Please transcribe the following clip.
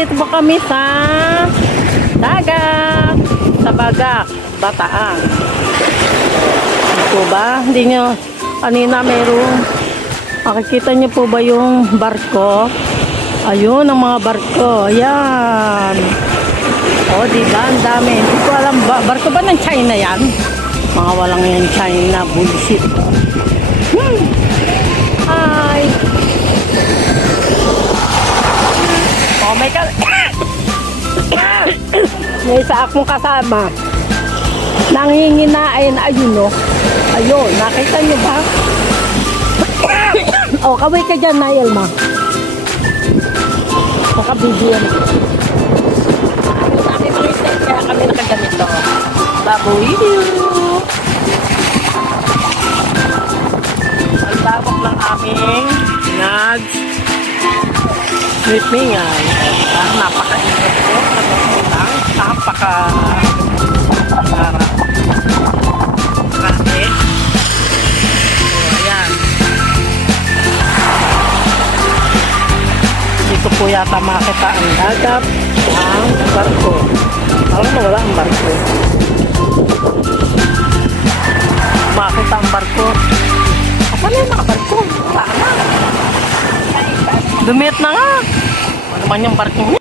nandito po kami sa dagat, sa Bagak, Bataan. Po ba? Hindi nyo, kanina meron, makikita nyo po ba yung barko? Ayun, ang mga barko. Ayan. O, diba? Ang dami. Hindi ko alam, barko ba ng China yan? Mga walang yan China. Bullshit. Hi! Oh my God! May isa akong kasama. Nanginginain. Ayun, no? Ayun, nakita nyo ba? Oh, kaway ka dyan, Nailma. Makabibigyan. Sabi mo yung set, kaya kami nakaganito. Baboy. Ang tabok ng aming nag-swimming. Napaka-ingat ko. Napaka-sarap. Grabe. So, ayan. Dito po yata makita ang dagat ng barko. Alam mo, wala ang barko. Makita ang barko. Saan yung mga barko? Wala na. Dumit na nga. Ano man yung barko niya?